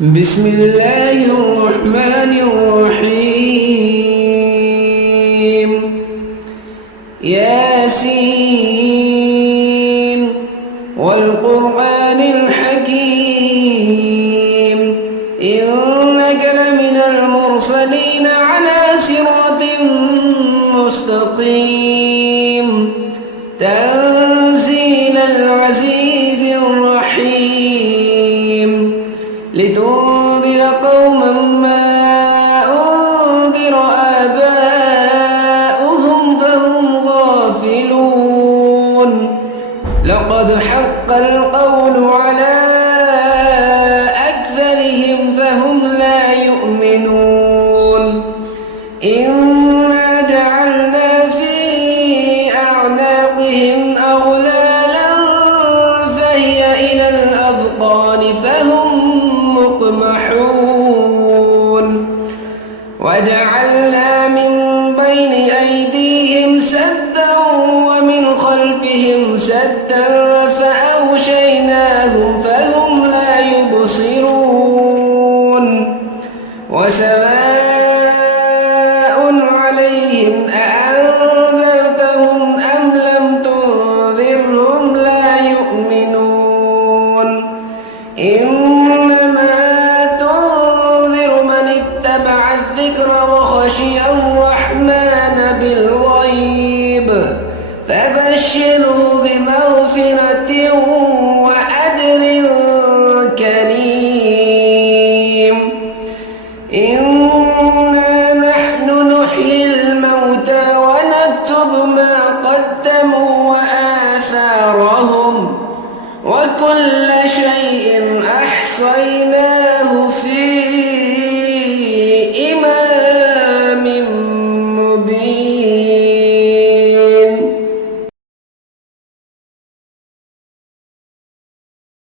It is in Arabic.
بسم الله الرحمن الرحيم. ياسين والقرآن الحكيم إنك لمن المرسلين على صراط مستقيم تنزيل العزيز الرحيم لتنذر قوما ما أنذر آباؤهم فهم غافلون لقد حق القول على أكثرهم فهم لا يؤمنون إنا جعلنا في أعناقهم أغلالا فهي إلى الأذقان فهم مقمحون وجعلنا من بين أيديهم سدا ومن خلفهم سدا فأغشيناهم فهم لا يبصرون وسواء عليهم أأنذرتهم أم لم تنذرهم لا يؤمنون إنما تنذر من اتبع الذكر وخشي الرحمن بالغيب فبشره بمغفرة وأجر كريم إنا نحن نحيي الموتى ونكتب ما قدموا وآثارهم وكل شيء أحصيناه